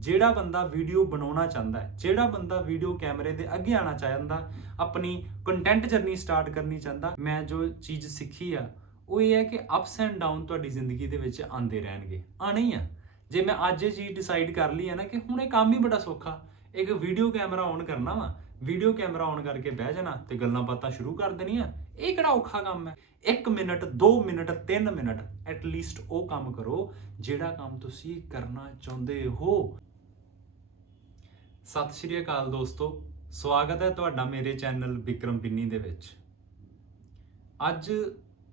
ਜਿਹੜਾ ਬੰਦਾ ਵੀਡੀਓ ਬਣਾਉਣਾ ਚਾਹੁੰਦਾ ਹੈ, ਜਿਹੜਾ ਬੰਦਾ ਵੀਡੀਓ ਕੈਮਰੇ ਦੇ ਅੱਗੇ ਆਣਾ ਚਾਹੁੰਦਾ, ਆਪਣੀ ਕੰਟੈਂਟ ਜਰਨੀ ਸਟਾਰਟ ਕਰਨੀ ਚਾਹੁੰਦਾ, ਮੈਂ ਜੋ ਚੀਜ਼ ਸਿੱਖੀ ਆ, ਉਹ ਇਹ ਹੈ ਕਿ ਅਪਸ ਐਂਡ ਡਾਊਨ ਤੁਹਾਡੀ ਜ਼ਿੰਦਗੀ ਦੇ ਵਿੱਚ ਆਉਂਦੇ ਰਹਿਣਗੇ। ਆਣੇ ਹੀ ਆ। ਜੇ ਮੈਂ ਅੱਜ ਇਹ ਚੀਜ਼ ਡਿਸਾਈਡ ਕਰ ਲਈ ਹੈ ਨਾ ਕਿ ਹੁਣ ਇਹ ਕੰਮ ਹੀ ਬੜਾ ਸੌਖਾ, ਇੱਕ ਵੀਡੀਓ ਕੈਮਰਾ ਔਨ ਕਰਨਾ ਵਾ ਵੀਡੀਓ ਕੈਮਰਾ ਔਨ ਕਰਕੇ ਬਹਿ ਜਾਣਾ ਤੇ ਗੱਲਾਂ ਬਾਤਾਂ ਸ਼ੁਰੂ ਕਰ ਦੇਣੀਆਂ, ਇਹ ਕਿਹੜਾ ਔਖਾ ਕੰਮ ਹੈ? 1 minute 2 minute 3 minute at least ਉਹ ਕੰਮ ਕਰੋ ਜਿਹੜਾ ਕੰਮ ਤੁਸੀਂ ਕਰਨਾ ਚਾਹੁੰਦੇ ਹੋ। ਸਤਿ ਸ਼੍ਰੀ ਅਕਾਲ ਦੋਸਤੋ, ਸਵਾਗਤ ਹੈ ਤੁਹਾਡਾ ਮੇਰੇ ਚੈਨਲ ਵਿਕਰਮ ਬਿੰਨੀ ਦੇ ਵਿੱਚ। ਅੱਜ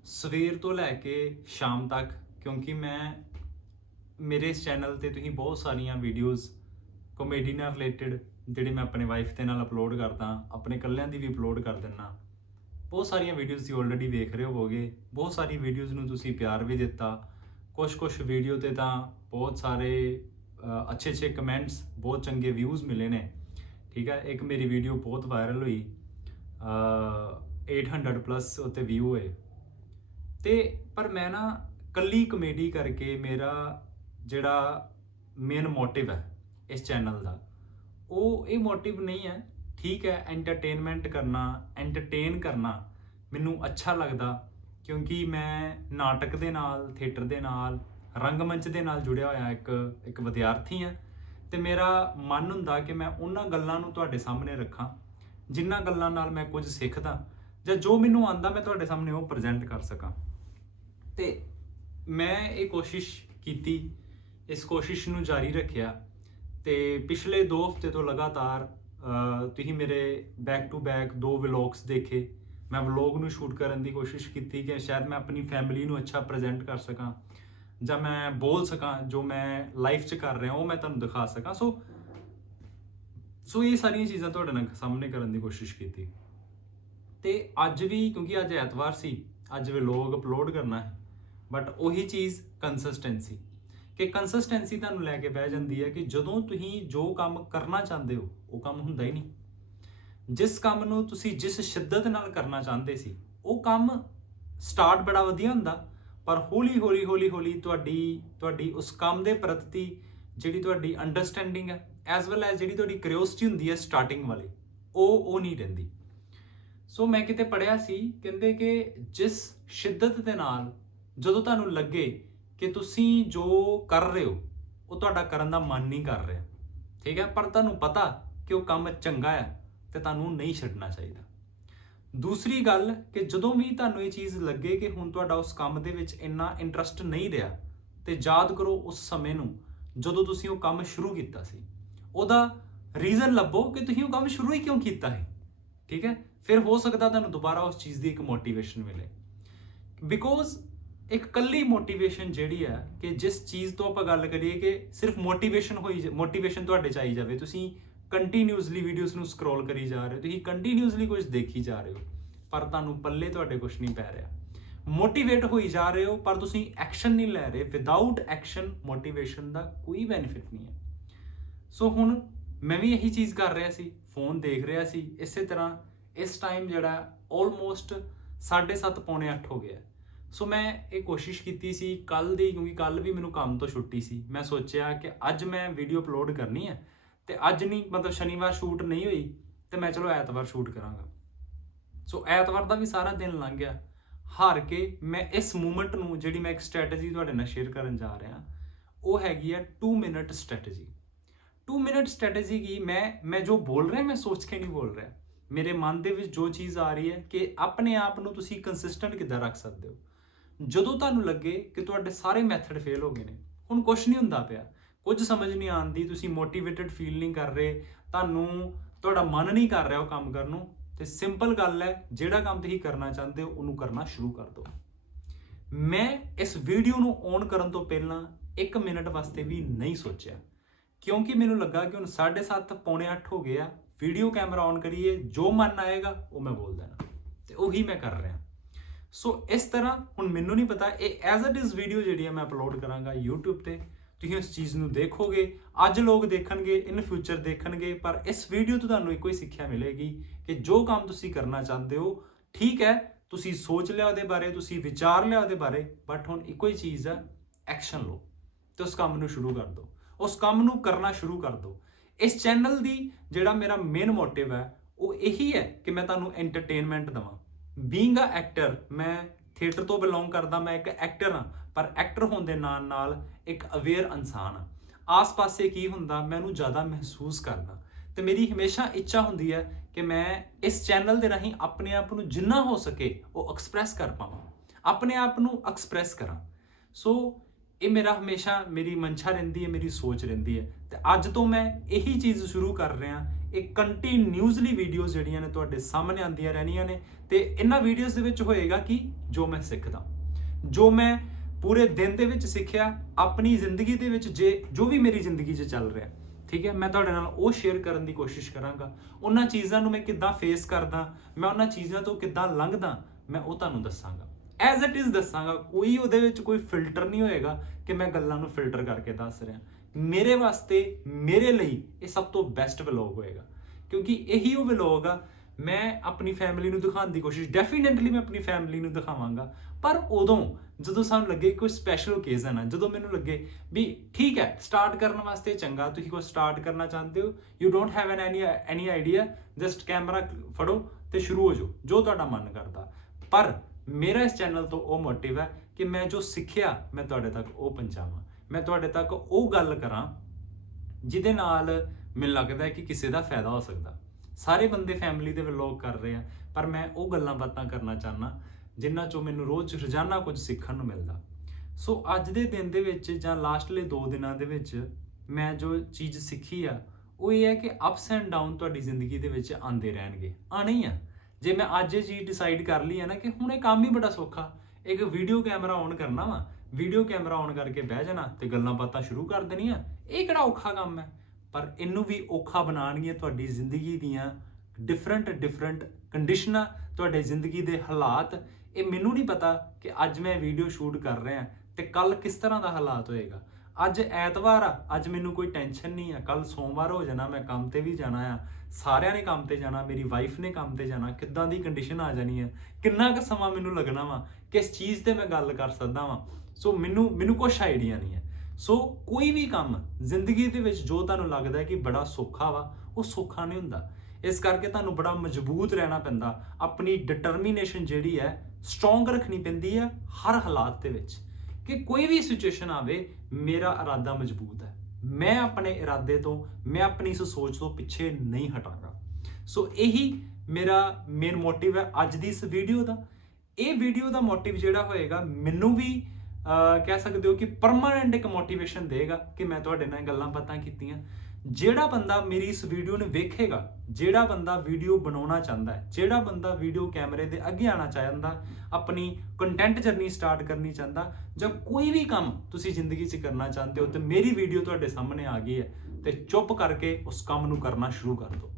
ਸਵੇਰ ਤੋਂ ਲੈ ਕੇ ਸ਼ਾਮ ਤੱਕ, ਕਿਉਂਕਿ ਮੈਂ, ਮੇਰੇ ਇਸ ਚੈਨਲ ਤੇ ਤੁਸੀਂ ਬਹੁਤ ਸਾਰੀਆਂ ਵੀਡੀਓਜ਼ ਕਾਮੇਡੀ ਨਾਲ ਰਿਲੇਟਡ ਜਿਹੜੇ ਮੈਂ ਆਪਣੇ ਵਾਈਫ ਦੇ ਨਾਲ ਅਪਲੋਡ ਕਰਦਾ, ਆਪਣੇ ਇਕੱਲਿਆਂ ਦੀ ਵੀ ਅਪਲੋਡ ਕਰ ਦਿੰਨਾ। ਬਹੁਤ ਸਾਰੀਆਂ ਵੀਡੀਓਜ਼ ਤੁਸੀਂ ਆਲਰੇਡੀ ਵੇਖ ਰਹੇ ਹੋਵੋਗੇ। ਬਹੁਤ ਸਾਰੀ ਵੀਡੀਓਜ਼ ਨੂੰ ਤੁਸੀਂ ਪਿਆਰ ਵੀ ਦਿੱਤਾ। ਕੁਝ ਕੁਝ ਵੀਡੀਓ ਤੇ ਤਾਂ ਬਹੁਤ ਸਾਰੇ ਅੱਛੇ ਅੱਛੇ ਕਮੈਂਟਸ ਬਹੁਤ ਚੰਗੇ ਵਿਊਜ਼ ਮਿਲੇ ਨੇ। ਠੀਕ ਹੈ, ਇੱਕ ਮੇਰੀ ਵੀਡੀਓ ਬਹੁਤ ਵਾਇਰਲ ਹੋਈ। ਅ 800 ਪਲੱਸ ਉੱਤੇ ਵਿਊ ਹੋਏ। ਤੇ ਪਰ ਮੈਂ ਨਾ ਕੱਲੀ ਕਮੇਡੀ ਕਰਕੇ ਮੇਰਾ ਜਿਹੜਾ ਮੇਨ ਮੋਟਿਵ ਹੈ ਇਸ ਚੈਨਲ ਦਾ, ਉਹ ਇਹ ਮੋਟਿਵ ਨਹੀਂ ਹੈ। ਠੀਕ ਹੈ ਐਂਟਰਟੇਨਮੈਂਟ ਕਰਨਾ ਐਂਟਰਟੇਨ ਕਰਨਾ ਮੈਨੂੰ ਅੱਛਾ ਲੱਗਦਾ ਕਿਉਂਕਿ ਮੈਂ ਨਾਟਕ ਦੇ ਨਾਲ ਥੀਏਟਰ ਦੇ ਨਾਲ ਰੰਗਮੰਚ ਦੇ ਨਾਲ ਜੁੜਿਆ ਹੋਇਆ ਇੱਕ ਇੱਕ ਵਿਦਿਆਰਥੀ ਹਾਂ। ਤੇ ਮੇਰਾ ਮਨ ਹੁੰਦਾ ਕਿ ਮੈਂ ਉਹਨਾਂ ਗੱਲਾਂ ਨੂੰ ਤੁਹਾਡੇ ਸਾਹਮਣੇ ਰੱਖਾਂ, ਜਿਨ੍ਹਾਂ ਗੱਲਾਂ ਨਾਲ ਮੈਂ ਕੁਝ ਸਿੱਖਦਾ ਜਾਂ ਜੋ ਮੈਨੂੰ ਆਂਦਾ ਮੈਂ ਤੁਹਾਡੇ ਸਾਹਮਣੇ ਉਹ ਪ੍ਰੈਜ਼ੈਂਟ ਕਰ ਸਕਾਂ। ਤੇ ਮੈਂ ਇਹ ਕੋਸ਼ਿਸ਼ ਕੀਤੀ, ਇਸ ਕੋਸ਼ਿਸ਼ ਨੂੰ ਜਾਰੀ ਰੱਖਿਆ। ਤੇ ਪਿਛਲੇ 2 ਹਫ਼ਤੇ ਤੋਂ ਲਗਾਤਾਰ ਤੁਸੀਂ ਮੇਰੇ ਬੈਕ ਟੂ ਬੈਕ ਦੋ ਵਲੌਗਸ ਦੇਖੇ। ਮੈਂ ਵਲੌਗ ਨੂੰ ਸ਼ੂਟ ਕਰਨ ਦੀ ਕੋਸ਼ਿਸ਼ ਕੀਤੀ ਕਿ ਸ਼ਾਇਦ ਮੈਂ ਆਪਣੀ ਫੈਮਿਲੀ ਨੂੰ ਅੱਛਾ ਪ੍ਰੈਜ਼ੈਂਟ ਕਰ ਸਕਾਂ। ਜਾਂ ਮੈਂ ਬੋਲ ਸਕਾਂ, ਜੋ ਮੈਂ ਲਾਈਫ 'ਚ ਕਰ ਰਿਹਾ, ਉਹ ਮੈਂ ਤੁਹਾਨੂੰ ਦਿਖਾ ਸਕਾਂ। ਸੋ ਸੋ ਇਹ ਸਾਰੀਆਂ ਚੀਜ਼ਾਂ ਤੁਹਾਡੇ ਨਾਲ ਸਾਹਮਣੇ ਕਰਨ ਦੀ ਕੋਸ਼ਿਸ਼ ਕੀਤੀ। ਤੇ ਅੱਜ ਵੀ, ਕਿਉਂਕਿ ਅੱਜ ਐਤਵਾਰ ਸੀ, ਅੱਜ ਵਲੌਗ ਅਪਲੋਡ ਕਰਨਾ ਹੈ ਬਟ ਉਹੀ ਚੀਜ਼ ਕੰਸਿਸਟੈਂਸੀ ਕਿ ਕੰਸਿਸਟੈਂਸੀ ਤੁਹਾਨੂੰ ਲੈ ਕੇ ਬਹਿ ਜਾਂਦੀ ਹੈ ਕਿ ਜਦੋਂ ਤੁਸੀਂ ਜੋ ਕੰਮ ਕਰਨਾ ਚਾਹੁੰਦੇ ਹੋ, ਉਹ ਕੰਮ ਹੁੰਦਾ ਹੀ ਨਹੀਂ। ਜਿਸ ਕੰਮ ਨੂੰ ਤੁਸੀਂ ਜਿਸ ਸ਼ਿੱਦਤ ਨਾਲ ਕਰਨਾ ਚਾਹੁੰਦੇ ਸੀ, ਉਹ ਕੰਮ ਸਟਾਰਟ ਬੜਾ ਵਧੀਆ ਹੁੰਦਾ ਪਰ ਹੌਲੀ ਹੌਲੀ ਹੌਲੀ ਹੌਲੀ ਤੁਹਾਡੀ ਤੁਹਾਡੀ ਉਸ ਕੰਮ ਦੇ ਪ੍ਰਤੀ ਜਿਹੜੀ ਤੁਹਾਡੀ ਅੰਡਰਸਟੈਂਡਿੰਗ ਹੈ ਐਸ ਵੈਲ ਐਸ ਜਿਹੜੀ ਤੁਹਾਡੀ ਕਿਉਰਿਓਸਿਟੀ ਹੁੰਦੀ ਹੈ ਸਟਾਰਟਿੰਗ ਵਾਲੇ, ਉਹ ਉਹ ਨਹੀਂ ਰਹਿੰਦੀ। ਸੋ ਮੈਂ ਕਿਤੇ ਪੜਿਆ ਸੀ, ਕਹਿੰਦੇ ਕਿ ਜਿਸ ਸ਼ਿੱਦਤ ਦੇ ਨਾਲ ਜਦੋਂ ਤੁਹਾਨੂੰ ਲੱਗੇ ਕਿ ਤੁਸੀਂ ਜੋ ਕਰ ਰਹੇ ਹੋ, ਉਹ ਤੁਹਾਡਾ ਕਰਨ ਦਾ ਮਨ ਨਹੀਂ ਕਰ ਰਿਹਾ, ਠੀਕ ਹੈ? ਪਰ ਤੁਹਾਨੂੰ ਪਤਾ ਕਿ ਉਹ ਕੰਮ ਚੰਗਾ ਹੈ ਤੇ ਤੁਹਾਨੂੰ ਨਹੀਂ ਛੱਡਣਾ ਚਾਹੀਦਾ। ਦੂਸਰੀ ਗੱਲ ਕਿ ਜਦੋਂ ਵੀ ਤੁਹਾਨੂੰ ਇਹ ਚੀਜ਼ ਲੱਗੇ ਕਿ ਹੁਣ ਤੁਹਾਡਾ ਉਸ ਕੰਮ ਦੇ ਵਿੱਚ ਇੰਨਾ ਇੰਟਰਸਟ ਨਹੀਂ ਰਿਹਾ, ਤੇ ਯਾਦ ਕਰੋ ਉਸ ਸਮੇਂ ਨੂੰ, ਜਦੋਂ ਤੁਸੀਂ ਉਹ ਕੰਮ ਸ਼ੁਰੂ ਕੀਤਾ ਸੀ। ਉਹਦਾ ਰੀਜ਼ਨ ਲੱਭੋ ਕਿ ਤੁਸੀਂ ਉਹ ਕੰਮ ਸ਼ੁਰੂ ਹੀ ਕਿਉਂ ਕੀਤਾ ਹੈ ਠੀਕ ਹੈ? ਫਿਰ ਹੋ ਸਕਦਾ ਤੁਹਾਨੂੰ ਦੁਬਾਰਾ ਉਸ ਚੀਜ਼ ਦੀ ਇੱਕ ਮੋਟੀਵੇਸ਼ਨ ਮਿਲੇ। ਬਿਕੋਜ਼ ਇੱਕ ਕੱਲੀ ਮੋਟੀਵੇਸ਼ਨ ਜਿਹੜੀ ਹੈ ਕਿ ਜਿਸ ਚੀਜ਼ ਤੋਂ ਆਪਾਂ ਗੱਲ ਕਰੀਏ ਕਿ ਸਿਰਫ ਮੋਟੀਵੇਸ਼ਨ ਹੋਈ ਮੋਟੀਵੇਸ਼ਨ ਤੁਹਾਡੇ ਚ ਆਈ ਜਾਵੇ, ਤੁਸੀਂ ਕੰਟੀਨਿਊਸਲੀ ਵੀਡੀਓਜ਼ ਨੂੰ ਸਕਰੋਲ ਕਰੀ ਜਾ ਰਹੇ ਹੋ, ਤੁਸੀਂ ਕੰਟੀਨਿਊਸਲੀ ਕੁਝ ਦੇਖੀ ਜਾ ਰਹੇ ਹੋ, ਪਰ ਤੁਹਾਨੂੰ ਪੱਲੇ ਤੁਹਾਡੇ ਕੁਝ ਨਹੀਂ ਪੈ ਰਿਹਾ। ਮੋਟੀਵੇਟ ਹੋਈ ਜਾ ਰਹੇ ਹੋ, ਪਰ ਤੁਸੀਂ ਐਕਸ਼ਨ ਨਹੀਂ ਲੈ ਰਹੇ ਵਿਦਆਊਟ ਐਕਸ਼ਨ ਮੋਟੀਵੇਸ਼ਨ ਦਾ ਕੋਈ ਬੈਨੀਫਿਟ ਨਹੀਂ ਹੈ। ਸੋ ਹੁਣ ਮੈਂ ਵੀ ਇਹੀ ਚੀਜ਼ ਕਰ ਰਿਹਾ ਸੀ ਫੋਨ ਦੇਖ ਰਿਹਾ ਸੀ, ਇਸੇ ਤਰ੍ਹਾਂ ਇਸ ਟਾਈਮ ਜਿਹੜਾ ਆਲਮੋਸਟ 7:30 ਪੌਣੇ 8 ਹੋ ਗਿਆ ਸੋ ਮੈਂ ਇਹ ਕੋਸ਼ਿਸ਼ ਕੀਤੀ ਸੀ ਕੱਲ ਦੀ, ਕਿਉਂਕਿ ਕੱਲ ਵੀ ਮੈਨੂੰ ਕੰਮ ਤੋਂ ਛੁੱਟੀ ਸੀ। ਮੈਂ ਸੋਚਿਆ ਕਿ ਅੱਜ ਮੈਂ ਵੀਡੀਓ ਅਪਲੋਡ ਕਰਨੀ ਹੈ ਤੇ ਅੱਜ ਨਹੀਂ, ਮਤਲਬ ਸ਼ਨੀਵਾਰ ਸ਼ੂਟ ਨਹੀਂ ਹੋਈ ਤੇ ਮੈਂ ਚਲੋ ਐਤਵਾਰ ਸ਼ੂਟ ਕਰਾਂਗਾ। ਸੋ ਐਤਵਾਰ ਦਾ ਵੀ ਸਾਰਾ ਦਿਨ ਲੰਘ ਗਿਆ। ਹਾਰ ਕੇ ਮੈਂ ਇਸ ਮੂਮੈਂਟ ਨੂੰ ਜਿਹੜੀ ਮੈਂ ਇੱਕ ਸਟ੍ਰੈਟਜੀ ਤੁਹਾਡੇ ਨਾਲ ਸ਼ੇਅਰ ਕਰਨ ਜਾ ਰਿਹਾ, ਉਹ ਹੈਗੀ ਆ 2 ਮਿੰਟ ਸਟ੍ਰੈਟਜੀ 2 ਮਿੰਟ ਸਟ੍ਰੈਟਜੀ ਕੀ? ਮੈਂ ਮੈਂ ਜੋ ਬੋਲ ਰਿਹਾ, ਮੈਂ ਸੋਚ ਕੇ ਨਹੀਂ ਬੋਲ ਰਿਹਾ। ਮੇਰੇ ਮਨ ਦੇ ਵਿੱਚ ਜੋ ਚੀਜ਼ ਆ ਰਹੀ ਹੈ ਕਿ ਆਪਣੇ ਆਪ ਨੂੰ ਤੁਸੀਂ ਕੰਸਿਸਟੈਂਟ ਕਿੱਦਾਂ ਰੱਖ ਸਕਦੇ ਹੋ? ਜਦੋਂ ਤੁਹਾਨੂੰ ਲੱਗੇ ਕਿ ਤੁਹਾਡੇ ਸਾਰੇ ਮੈਥਡ ਫੇਲ ਹੋ ਗਏ ਨੇ, ਹੁਣ ਕੁਝ ਨਹੀਂ ਹੁੰਦਾ ਪਿਆ। ਕੁਝ ਸਮਝ ਨਹੀਂ ਆਉਂਦੀ, ਤੁਸੀਂ ਮੋਟੀਵੇਟਡ ਫੀਲ ਨਹੀਂ ਕਰ ਰਹੇ, ਤੁਹਾਨੂੰ ਤੁਹਾਡਾ ਮਨ ਨਹੀਂ ਕਰ ਰਿਹਾ ਉਹ ਕੰਮ ਕਰਨ ਨੂੰ, ਤੇ ਸਿੰਪਲ ਗੱਲ ਹੈ, ਜਿਹੜਾ ਕੰਮ ਤੁਸੀਂ ਕਰਨਾ ਚਾਹੁੰਦੇ ਹੋ, ਉਹਨੂੰ ਕਰਨਾ ਸ਼ੁਰੂ ਕਰ ਦਿਓ। ਮੈਂ ਇਸ ਵੀਡੀਓ ਨੂੰ ਔਨ ਕਰਨ ਤੋਂ ਪਹਿਲਾਂ 1 ਮਿੰਟ ਵਾਸਤੇ ਵੀ ਨਹੀਂ ਸੋਚਿਆ, ਕਿਉਂਕਿ ਮੈਨੂੰ ਲੱਗਾ ਕਿ ਹੁਣ 7:30 ਪੌਣੇ 8 ਹੋ ਗਏ ਆ ਵੀਡੀਓ ਕੈਮਰਾ ਔਨ ਕਰੀਏ, ਜੋ ਮਨ ਆਏਗਾ, ਉਹ ਮੈਂ ਬੋਲ ਦੇਣਾ, ਤੇ ਉਹੀ ਮੈਂ ਕਰ ਰਿਹਾ। ਸੋ ਇਸ ਤਰ੍ਹਾਂ ਹੁਣ ਮੈਨੂੰ ਨਹੀਂ ਪਤਾ, ਇਹ ਐਜ਼ ਇਟ ਇਜ਼ ਵੀਡੀਓ ਜਿਹੜੀ ਹੈ ਮੈਂ ਅਪਲੋਡ ਕਰਾਂਗਾ YouTube ਤੇ ਤੁਸੀਂ ਉਸ ਚੀਜ਼ ਨੂੰ ਦੇਖੋਗੇ, ਅੱਜ ਲੋਕ ਦੇਖਣਗੇ ਇਨ ਫਿਊਚਰ ਦੇਖਣਗੇ, ਪਰ ਇਸ ਵੀਡੀਓ ਤੋਂ ਤੁਹਾਨੂੰ ਇੱਕੋ ਹੀ ਸਿੱਖਿਆ ਮਿਲੇਗੀ ਕਿ ਜੋ ਕੰਮ ਤੁਸੀਂ ਕਰਨਾ ਚਾਹੁੰਦੇ ਹੋ, ਠੀਕ ਹੈ, ਤੁਸੀਂ ਸੋਚ ਲਿਆ ਉਹਦੇ ਬਾਰੇ, ਤੁਸੀਂ ਵਿਚਾਰ ਲਿਆ ਉਹਦੇ ਬਾਰੇ ਬਟ ਹੁਣ ਇੱਕੋ ਹੀ ਚੀਜ਼ ਹੈ ਐਕਸ਼ਨ ਲਓ ਤੇ ਉਸ ਕੰਮ ਨੂੰ ਸ਼ੁਰੂ ਕਰ ਦਿਓ। ਉਸ ਕੰਮ ਨੂੰ ਕਰਨਾ ਸ਼ੁਰੂ ਕਰ ਦਿਓ। ਇਸ ਚੈਨਲ ਦੀ ਜਿਹੜਾ ਮੇਰਾ ਮੇਨ ਮੋਟਿਵ ਹੈ, ਉਹ ਇਹੀ ਹੈ ਕਿ ਮੈਂ ਤੁਹਾਨੂੰ ਐਂਟਰਟੇਨਮੈਂਟ ਦਵਾਂ। ਬੀਇੰਗ ਅ ਐਕਟਰ ਮੈਂ ਥੀਏਟਰ ਤੋਂ ਬਿਲੋਂਗ ਕਰਦਾ, ਮੈਂ ਇੱਕ ਐਕਟਰ ਹਾਂ, ਪਰ ਐਕਟਰ ਹੋਣ ਦੇ ਨਾਲ ਨਾਲ ਇੱਕ ਅਵੇਅਰ ਇਨਸਾਨ ਹਾਂ ਆਸ-ਪਾਸੇ ਕੀ ਹੁੰਦਾ, ਮੈਂ ਉਹਨੂੰ ਜ਼ਿਆਦਾ ਮਹਿਸੂਸ ਕਰਦਾ। ਤੇ ਮੇਰੀ ਹਮੇਸ਼ਾ ਇੱਛਾ ਹੁੰਦੀ ਹੈ ਕਿ ਮੈਂ ਇਸ ਚੈਨਲ ਦੇ ਰਾਹੀਂ ਆਪਣੇ ਆਪ ਨੂੰ ਜਿੰਨਾ ਹੋ ਸਕੇ ਉਹ ਐਕਸਪ੍ਰੈਸ ਕਰ ਪਾਵਾਂ। ਆਪਣੇ ਆਪ ਨੂੰ ਐਕਸਪ੍ਰੈਸ ਕਰਾਂ। ਸੋ ਇਹ ਮੇਰਾ ਹਮੇਸ਼ਾ ਮੇਰੀ ਮਨਸ਼ਾ ਰਹਿੰਦੀ ਹੈ, ਮੇਰੀ ਸੋਚ ਰਹਿੰਦੀ ਹੈ। ਤੇ ਅੱਜ ਤੋਂ ਮੈਂ ਇਹੀ ਚੀਜ਼ ਸ਼ੁਰੂ ਕਰ ਰਿਹਾ। ਇਹ ਕੰਟੀਨਿਊਸਲੀ ਵੀਡੀਓਜ਼ ਜਿਹੜੀਆਂ ਨੇ ਤੁਹਾਡੇ ਸਾਹਮਣੇ ਆਉਂਦੀਆਂ ਰਹਿਣੀਆਂ ਨੇ। ਤੇ ਇਹਨਾਂ ਵੀਡੀਓਜ਼ ਦੇ ਵਿੱਚ ਹੋਏਗਾ ਕਿ? ਜੋ ਮੈਂ ਸਿੱਖਦਾ। ਜੋ ਮੈਂ ਪੂਰੇ ਦਿਨ ਦੇ ਵਿੱਚ ਸਿੱਖਿਆ, ਆਪਣੀ ਜ਼ਿੰਦਗੀ ਦੇ ਵਿੱਚ ਜੇ, ਜੋ ਵੀ ਮੇਰੀ ਜ਼ਿੰਦਗੀ 'ਚ ਚੱਲ ਰਿਹਾ। ਠੀਕ ਹੈ? ਮੈਂ ਤੁਹਾਡੇ ਨਾਲ ਉਹ ਸ਼ੇਅਰ ਕਰਨ ਦੀ ਕੋਸ਼ਿਸ਼ ਕਰਾਂਗਾ। ਉਹਨਾਂ ਚੀਜ਼ਾਂ ਨੂੰ ਮੈਂ ਕਿੱਦਾਂ ਫੇਸ ਕਰਦਾ, ਮੈਂ ਉਹਨਾਂ ਚੀਜ਼ਾਂ ਤੋਂ ਕਿੱਦਾਂ ਲੰਘਦਾ, ਮੈਂ ਉਹ ਤੁਹਾਨੂੰ ਦੱਸਾਂਗਾ। ਐਜ਼ ਇਟ ਇਜ਼ ਦੱਸਾਂਗਾ, ਕੋਈ ਉਹਦੇ ਵਿੱਚ ਕੋਈ ਫਿਲਟਰ ਨਹੀਂ ਹੋਏਗਾ ਕਿ ਮੈਂ ਗੱਲਾਂ ਨੂੰ ਫਿਲਟਰ ਕਰਕੇ ਦੱਸ ਰਿਹਾ। ਮੇਰੇ ਵਾਸਤੇ, ਮੇਰੇ ਲਈ ਇਹ ਸਭ ਤੋਂ ਬੈਸਟ ਵਲੌਗ ਹੋਏਗਾ। ਕਿਉਂਕਿ ਇਹੀ ਉਹ ਵਲੌਗ ਆ, ਮੈਂ ਆਪਣੀ ਫੈਮਿਲੀ ਨੂੰ ਦਿਖਾਉਣ ਦੀ ਕੋਸ਼ਿਸ਼ ਡੈਫੀਨਿਟਲੀ ਮੈਂ ਆਪਣੀ ਫੈਮਿਲੀ ਨੂੰ ਦਿਖਾਵਾਂਗਾ। ਪਰ ਉਦੋਂ ਜਦੋਂ ਸਾਨੂੰ ਲੱਗੇ ਕੋਈ ਸਪੈਸ਼ਲ ਓਕੇਜ਼ਨ ਆ, ਜਦੋਂ ਮੈਨੂੰ ਲੱਗੇ ਵੀ ਠੀਕ ਹੈ ਸਟਾਰਟ ਕਰਨ ਵਾਸਤੇ ਚੰਗਾ, ਤੁਸੀਂ ਕੋਈ ਸਟਾਰਟ ਕਰਨਾ ਚਾਹੁੰਦੇ ਹੋ you don't have an any any idea just camera ਫੜੋ ਤੇ ਸ਼ੁਰੂ ਹੋ ਜਾਓ, ਜੋ ਤੁਹਾਡਾ ਮਨ ਕਰਦਾ। ਪਰ ਮੇਰਾ ਇਸ ਚੈਨਲ ਤੋਂ ਉਹ ਮੋਟਿਵ ਹੈ ਕਿ ਮੈਂ ਜੋ ਸਿੱਖਿਆ, ਮੈਂ ਤੁਹਾਡੇ ਤੱਕ ਉਹ ਪਹੁੰਚਾਵਾਂ। ਮੈਂ ਤੁਹਾਡੇ ਤੱਕ ਉਹ ਗੱਲ ਕਰਾਂ, ਜਿਹਦੇ ਨਾਲ ਮੈਨੂੰ ਲੱਗਦਾ ਹੈ ਕਿ ਕਿਸੇ ਦਾ ਫਾਇਦਾ ਹੋ ਸਕਦਾ। ਸਾਰੇ ਬੰਦੇ ਫੈਮਿਲੀ ਦੇ ਵਲੌਗ ਕਰ ਰਹੇ ਆ, ਪਰ ਮੈਂ ਉਹ ਗੱਲਾਂ ਬਾਤਾਂ ਕਰਨਾ ਚਾਹਨਾ ਜਿਨ੍ਹਾਂ ਚੋਂ ਮੈਨੂੰ ਰੋਜ਼ ਰੋਜ਼ਾਨਾ ਕੁਝ ਸਿੱਖਣ ਨੂੰ ਮਿਲਦਾ। ਸੋ ਅੱਜ ਦੇ ਦਿਨ ਦੇ ਵਿੱਚ ਜਾਂ ਲਾਸਟਲੇ 2 ਦਿਨਾਂ ਦੇ ਵਿੱਚ ਮੈਂ ਜੋ ਚੀਜ਼ ਸਿੱਖੀ ਆ, ਉਹ ਇਹ ਹੈ ਕਿ ਅਪਸ ਐਂਡ ਡਾਊਨ ਤੁਹਾਡੀ ਜ਼ਿੰਦਗੀ ਦੇ ਵਿੱਚ ਆਉਂਦੇ ਰਹਿਣਗੇ। ਆਣੇ ਹੀ ਆ। ਜੇ ਮੈਂ ਅੱਜ ਇਹ ਚੀਜ਼ ਡਿਸਾਈਡ ਕਰ ਲਈ ਹੈ ਨਾ ਕਿ ਹੁਣ ਇਹ ਕੰਮ ਹੀ ਬੜਾ ਸੌਖਾ, ਇੱਕ ਵੀਡੀਓ ਕੈਮਰਾ ਔਨ ਕਰਨਾ ਵਾ ਵੀਡੀਓ ਕੈਮਰਾ ਔਨ ਕਰਕੇ ਬਹਿ ਜਾਣਾ ਤੇ ਗੱਲਾਂ ਬਾਤਾਂ ਸ਼ੁਰੂ ਕਰ ਦੇਣੀਆਂ, ਇਹ ਕਿਹੜਾ ਔਖਾ ਕੰਮ ਹੈ? ਪਰ ਇਹਨੂੰ ਵੀ ਔਖਾ ਬਣਾਉਣਗੀਆਂ ਤੁਹਾਡੀ ਜ਼ਿੰਦਗੀ ਦੀਆਂ ਡਿਫਰੈਂਟ ਡਿਫਰੈਂਟ ਕੰਡੀਸ਼ਨਾਂ ਤੁਹਾਡੇ ਜ਼ਿੰਦਗੀ ਦੇ ਹਾਲਾਤ ਇਹ ਮੈਨੂੰ ਨਹੀਂ ਪਤਾ ਕਿ ਅੱਜ ਮੈਂ ਵੀਡੀਓ ਸ਼ੂਟ ਕਰ ਰਿਹਾ ਤੇ ਕੱਲ ਕਿਸ ਤਰ੍ਹਾਂ ਦਾ ਹਾਲਾਤ ਹੋਏਗਾ। ਅੱਜ ਐਤਵਾਰ ਆ, ਅੱਜ ਮੈਨੂੰ ਕੋਈ ਟੈਨਸ਼ਨ ਨਹੀਂ ਆ। ਕੱਲ ਸੋਮਵਾਰ ਹੋ ਜਾਣਾ, ਮੈਂ ਕੰਮ ਤੇ ਵੀ ਜਾਣਾ ਆ। ਸਾਰਿਆਂ ਨੇ ਕੰਮ ਤੇ ਜਾਣਾ, ਮੇਰੀ ਵਾਈਫ ਨੇ ਕੰਮ ਤੇ ਜਾਣਾ। ਕਿੱਦਾਂ ਦੀ ਕੰਡੀਸ਼ਨ ਆ ਜਾਣੀ ਆ। ਕਿੰਨਾ ਕੁ ਸਮਾਂ ਮੈਨੂੰ ਲੱਗਣਾ ਵਾ ਕਿਸ ਚੀਜ਼ ਤੇ ਮੈਂ ਗੱਲ ਕਰ ਸਕਦਾ ਵਾਂ। ਸੋ ਮੈਨੂੰ ਮੈਨੂੰ ਕੁਝ ਆਈਡੀਆ ਨਹੀਂ ਹੈ ਸੋ ਕੋਈ ਵੀ ਕੰਮ ਜ਼ਿੰਦਗੀ ਦੇ ਵਿੱਚ ਜੋ ਤੁਹਾਨੂੰ ਲੱਗਦਾ ਹੈ ਕਿ ਬੜਾ ਸੌਖਾ ਵਾ, ਉਹ ਸੌਖਾ ਨਹੀਂ ਹੁੰਦਾ। ਇਸ ਕਰਕੇ ਤੁਹਾਨੂੰ ਬੜਾ ਮਜ਼ਬੂਤ ਰਹਿਣਾ ਪੈਂਦਾ। ਆਪਣੀ ਡਿਟਰਮੀਨੇਸ਼ਨ ਜਿਹੜੀ ਹੈ ਸਟਰੋਂਗ ਰੱਖਣੀ ਪੈਂਦੀ ਹੈ ਹਰ ਹਾਲਾਤ ਦੇ ਵਿੱਚ ਕਿ ਕੋਈ ਵੀ ਸਿਚੁਏਸ਼ਨ ਆਵੇ, ਮੇਰਾ ਇਰਾਦਾ ਮਜ਼ਬੂਤ ਹੈ। ਮੈਂ ਆਪਣੇ ਇਰਾਦੇ ਤੋਂ, ਮੈਂ ਆਪਣੀ ਇਸ ਸੋਚ ਤੋਂ ਪਿੱਛੇ ਨਹੀਂ ਹਟਾਂਗਾ। ਸੋ ਇਹੀ ਮੇਰਾ ਮੇਨ ਮੋਟਿਵ ਹੈ ਅੱਜ ਦੀ ਇਸ ਵੀਡੀਓ ਦਾ। ਇਹ ਵੀਡੀਓ ਦਾ ਮੋਟਿਵ ਜਿਹੜਾ ਹੋਏਗਾ, ਮੈਨੂੰ ਵੀ ਕਹਿ ਸਕਦੇ ਹੋ ਕਿ ਪਰਮਾਨੈਂਟ ਇੱਕ ਮੋਟੀਵੇਸ਼ਨ ਦੇਗਾ ਕਿ ਮੈਂ ਤੁਹਾਡੇ ਨਾਲ ਗੱਲਾਂ ਬਾਤਾਂ ਕੀਤੀਆਂ। ਜਿਹੜਾ ਬੰਦਾ ਮੇਰੀ ਇਸ ਵੀਡੀਓ ਨੂੰ ਵੇਖੇਗਾ, ਜਿਹੜਾ ਬੰਦਾ ਵੀਡੀਓ ਬਣਾਉਣਾ ਚਾਹੁੰਦਾ ਹੈ, ਜਿਹੜਾ ਬੰਦਾ ਵੀਡੀਓ ਕੈਮਰੇ ਦੇ ਅੱਗੇ ਆਉਣਾ ਚਾਹੁੰਦਾ, ਆਪਣੀ ਕੰਟੈਂਟ ਜਰਨੀ ਸਟਾਰਟ ਕਰਨੀ ਚਾਹੁੰਦਾ, ਜਾਂ ਕੋਈ ਵੀ ਕੰਮ ਤੁਸੀਂ ਜ਼ਿੰਦਗੀ 'ਚ ਕਰਨਾ ਚਾਹੁੰਦੇ ਹੋ, ਤੇ ਮੇਰੀ ਵੀਡੀਓ ਤੁਹਾਡੇ ਸਾਹਮਣੇ ਆ ਗਈ ਹੈ, ਤੇ ਚੁੱਪ ਕਰਕੇ ਉਸ ਕੰਮ ਨੂੰ ਕਰਨਾ ਸ਼ੁਰੂ ਕਰ ਦਿਓ।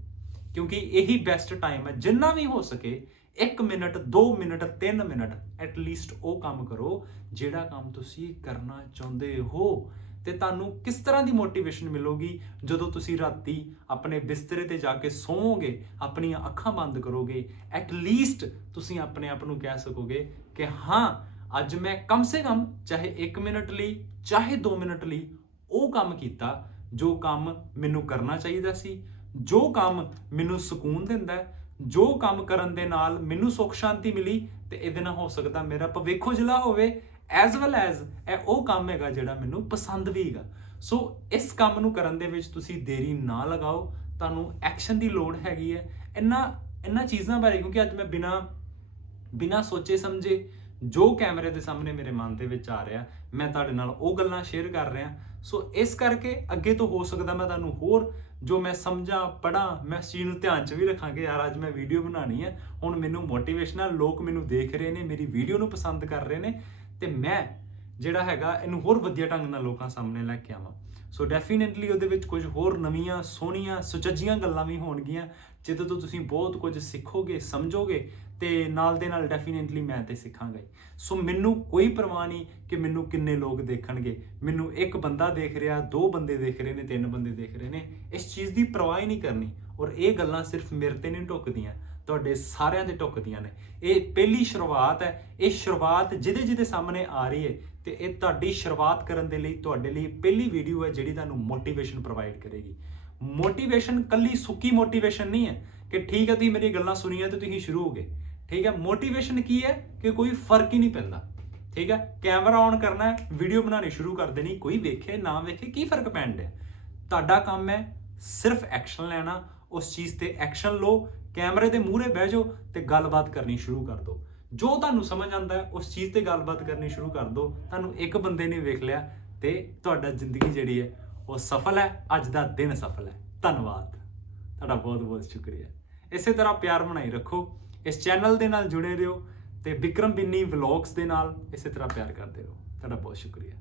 ਕਿਉਂਕਿ ਇਹੀ ਬੈਸਟ ਟਾਈਮ ਹੈ, ਜਿੰਨਾ ਵੀ ਹੋ ਸਕੇ 1 minute 2 minute 3 minute at least ਉਹ ਕੰਮ ਕਰੋ, ਜਿਹੜਾ ਕੰਮ ਤੁਸੀਂ ਕਰਨਾ ਚਾਹੁੰਦੇ ਹੋ। ਤੇ ਤੁਹਾਨੂੰ ਕਿਸ ਤਰ੍ਹਾਂ ਦੀ ਮੋਟੀਵੇਸ਼ਨ ਮਿਲੂਗੀ ਜਦੋਂ ਤੁਸੀਂ ਰਾਤੀ ਆਪਣੇ ਬਿਸਤਰੇ ਤੇ ਜਾ ਕੇ ਸੌਵੋਗੇ ਆਪਣੀਆਂ ਅੱਖਾਂ ਬੰਦ ਕਰੋਗੇ ਐਟ ਲੀਸਟ ਤੁਸੀਂ ਆਪਣੇ ਆਪ ਨੂੰ ਕਹਿ ਸਕੋਗੇ ਕਿ ਹਾਂ, ਅੱਜ ਮੈਂ ਕਮ ਸੇ ਕਮ ਚਾਹੇ 1 ਮਿੰਟ ਲਈ, ਚਾਹੇ 2 ਮਿੰਟ ਲਈ ਉਹ ਕੰਮ ਕੀਤਾ ਜੋ ਕੰਮ ਮੈਨੂੰ ਕਰਨਾ ਚਾਹੀਦਾ ਸੀ, ਜੋ ਕੰਮ ਮੈਨੂੰ ਸਕੂਨ ਦਿੰਦਾ ਹੈ ਜੋ ਕੰਮ ਕਰਨ ਦੇ ਨਾਲ ਮੈਨੂੰ ਸੁੱਖ ਸ਼ਾਂਤੀ ਮਿਲੀ ਤੇ ਇਹਦੇ ਨਾਲ ਹੋ ਸਕਦਾ ਮੇਰਾ ਭਵਿੱਖ ਉਜਲਾ ਹੋਵੇ ਐਜ਼ ਵੈਲ ਐਜ਼ ਇਹ ਉਹ ਕੰਮ ਹੈਗਾ ਜਿਹੜਾ ਮੈਨੂੰ ਪਸੰਦ ਵੀ ਹੈਗਾ। ਸੋ ਇਸ ਕੰਮ ਨੂੰ ਕਰਨ ਦੇ ਵਿੱਚ ਤੁਸੀਂ ਦੇਰੀ ਨਾ ਲਗਾਓ। ਤੁਹਾਨੂੰ ਐਕਸ਼ਨ ਦੀ ਲੋੜ ਹੈਗੀ ਹੈ। ਇਹਨਾਂ ਇਹਨਾਂ ਚੀਜ਼ਾਂ ਬਾਰੇ, ਕਿਉਂਕਿ ਅੱਜ ਮੈਂ ਬਿਨਾ ਬਿਨਾ ਸੋਚੇ ਸਮਝੇ ਜੋ ਕੈਮਰੇ ਦੇ ਸਾਹਮਣੇ ਮੇਰੇ ਮਨ ਦੇ ਵਿੱਚ ਆ ਰਿਹਾ, ਮੈਂ ਤੁਹਾਡੇ ਨਾਲ ਉਹ ਗੱਲਾਂ ਸ਼ੇਅਰ ਕਰ ਰਿਹਾ। ਸੋ ਇਸ ਕਰਕੇ ਅੱਗੇ ਤੋਂ ਹੋ ਸਕਦਾ ਮੈਂ ਤੁਹਾਨੂੰ ਹੋਰ ਜੋ ਮੈਂ ਸਮਝਾਂ ਪੜਾਂ ਮੈਂ ਇਸ ਚੀਜ਼ ਨੂੰ ਧਿਆਨ 'ਚ ਵੀ ਰੱਖਾਂਗੇ ਯਾਰ ਅੱਜ ਮੈਂ ਵੀਡੀਓ ਬਣਾਣੀ ਹੈ। ਹੁਣ ਮੈਨੂੰ ਮੋਟੀਵੇਸ਼ਨਲ ਲੋਕ ਮੈਨੂੰ ਦੇਖ ਰਹੇ ਨੇ, ਮੇਰੀ ਵੀਡੀਓ ਨੂੰ ਪਸੰਦ ਕਰ ਰਹੇ ਨੇ। ਤੇ ਮੈਂ ਜਿਹੜਾ ਹੈਗਾ ਇਹਨੂੰ ਹੋਰ ਵਧੀਆ ਢੰਗ ਨਾਲ ਲੋਕਾਂ ਸਾਹਮਣੇ ਲੈ ਕੇ ਆਵਾਂ। ਸੋ ਡੈਫੀਨਿਟਲੀ ਉਹਦੇ ਵਿੱਚ ਕੁਝ ਹੋਰ ਨਵੀਆਂ, ਸੋਹਣੀਆਂ, ਸੁਚੱਜੀਆਂ ਗੱਲਾਂ ਵੀ ਹੋਣਗੀਆਂ, ਜਿਹਦੇ ਤੋਂ ਤੁਸੀਂ ਬਹੁਤ ਕੁਝ ਸਿੱਖੋਗੇ, ਸਮਝੋਗੇ ਤੇ ਨਾਲ ਦੇ ਨਾਲ ਡੈਫੀਨਿਟਲੀ ਮੈਂ ਤੇ ਸਿੱਖਾਂਗਾ ਸੋ ਮੈਨੂੰ ਕੋਈ ਪਰਵਾਹ ਨਹੀਂ ਕਿ ਮੈਨੂੰ ਕਿੰਨੇ ਲੋਕ ਦੇਖਣਗੇ। ਮੈਨੂੰ ਇੱਕ ਬੰਦਾ ਦੇਖ ਰਿਹਾ, ਦੋ ਬੰਦੇ ਦੇਖ ਰਹੇ ਨੇ, ਤਿੰਨ ਬੰਦੇ ਦੇਖ ਰਹੇ ਨੇ। ਇਸ ਚੀਜ਼ ਦੀ ਪਰਵਾਹ ਹੀ ਨਹੀਂ ਕਰਨੀ। ਔਰ ਇਹ ਗੱਲਾਂ ਸਿਰਫ ਮੇਰੇ ਤੇ ਨਹੀਂ ਟੁੱਕਦੀਆਂ। ਤੁਹਾਡੇ ਸਾਰਿਆਂ ਦੇ ਟੁੱਕਦੀਆਂ ਨੇ। ਇਹ ਪਹਿਲੀ ਸ਼ੁਰੂਆਤ ਹੈ। ਇਹ ਸ਼ੁਰੂਆਤ ਜਿਹਦੇ ਜਿਹਦੇ ਸਾਹਮਣੇ ਆ ਰਹੀ ਹੈ ਤੇ ਇਹ ਤੁਹਾਡੀ ਸ਼ੁਰੂਆਤ ਕਰਨ ਦੇ ਲਈ ਤੁਹਾਡੇ ਲਈ ਪਹਿਲੀ ਵੀਡੀਓ ਹੈ ਜਿਹੜੀ ਤੁਹਾਨੂੰ ਮੋਟੀਵੇਸ਼ਨ ਪ੍ਰੋਵਾਈਡ ਕਰੇਗੀ। ਮੋਟੀਵੇਸ਼ਨ ਕੱਲੀ ਸੁੱਕੀ ਮੋਟੀਵੇਸ਼ਨ ਨਹੀਂ ਹੈ ਕਿ ਠੀਕ ਹੈ, ਤੁਸੀਂ ਮੇਰੀ ਗੱਲਾਂ ਸੁਣੀਆਂ ਤੇ ਤੁਸੀਂ ਸ਼ੁਰੂ ਹੋ ਗਏ। ਠੀਕ ਹੈ ਮੋਟੀਵੇਸ਼ਨ ਕੀ ਹੈ ਕਿ ਕੋਈ ਫ਼ਰਕ ਹੀ ਨਹੀਂ ਪੈਂਦਾ। ਠੀਕ ਹੈ ਕੈਮਰਾ ਔਨ ਕਰਨਾ ਹੈ ਵੀਡੀਓ ਬਣਾਉਣੀ ਸ਼ੁਰੂ ਕਰ ਦੇਣੀ, ਕੋਈ ਵੇਖੇ ਨਾ ਵੇਖੇ ਕੀ ਫ਼ਰਕ ਪੈਣ ਡਿਆ। ਤੁਹਾਡਾ ਕੰਮ ਹੈ ਸਿਰਫ ਐਕਸ਼ਨ ਲੈਣਾ, ਉਸ ਚੀਜ਼ ਤੇ ਐਕਸ਼ਨ ਲਓ ਕੈਮਰੇ ਦੇ ਮੂਹਰੇ ਬਹਿ ਜਾਓ ਤੇ ਗੱਲਬਾਤ ਕਰਨੀ ਸ਼ੁਰੂ ਕਰ ਦਿਓ। ਜੋ ਤੁਹਾਨੂੰ ਸਮਝ ਆਉਂਦਾ ਉਸ ਚੀਜ਼ ਤੇ ਗੱਲਬਾਤ ਕਰਨੀ ਸ਼ੁਰੂ ਕਰ ਦਿਓ। ਤੁਹਾਨੂੰ ਇੱਕ ਬੰਦੇ ਨੇ ਵੇਖ ਲਿਆ ਤੇ ਤੁਹਾਡਾ ਜ਼ਿੰਦਗੀ ਜਿਹੜੀ ਹੈ, ਉਹ ਸਫਲ ਹੈ, ਅੱਜ ਦਾ ਦਿਨ ਸਫਲ ਹੈ। ਧੰਨਵਾਦ। ਤੁਹਾਡਾ ਬਹੁਤ ਬਹੁਤ ਸ਼ੁਕਰੀਆ। ਇਸੇ ਤਰ੍ਹਾਂ ਪਿਆਰ ਬਣਾਈ ਰੱਖੋ। ਇਸ ਚੈਨਲ ਦੇ ਨਾਲ ਜੁੜੇ ਰਹੋ ਤੇ ਵਿਕਰਮ ਬਿੰਨੀ ਵਲੌਗਸ ਦੇ ਨਾਲ ਇਸੇ ਤਰ੍ਹਾਂ ਪਿਆਰ ਕਰਦੇ ਰਹੋ। ਤੁਹਾਡਾ ਬਹੁਤ ਸ਼ੁਕਰੀਆ।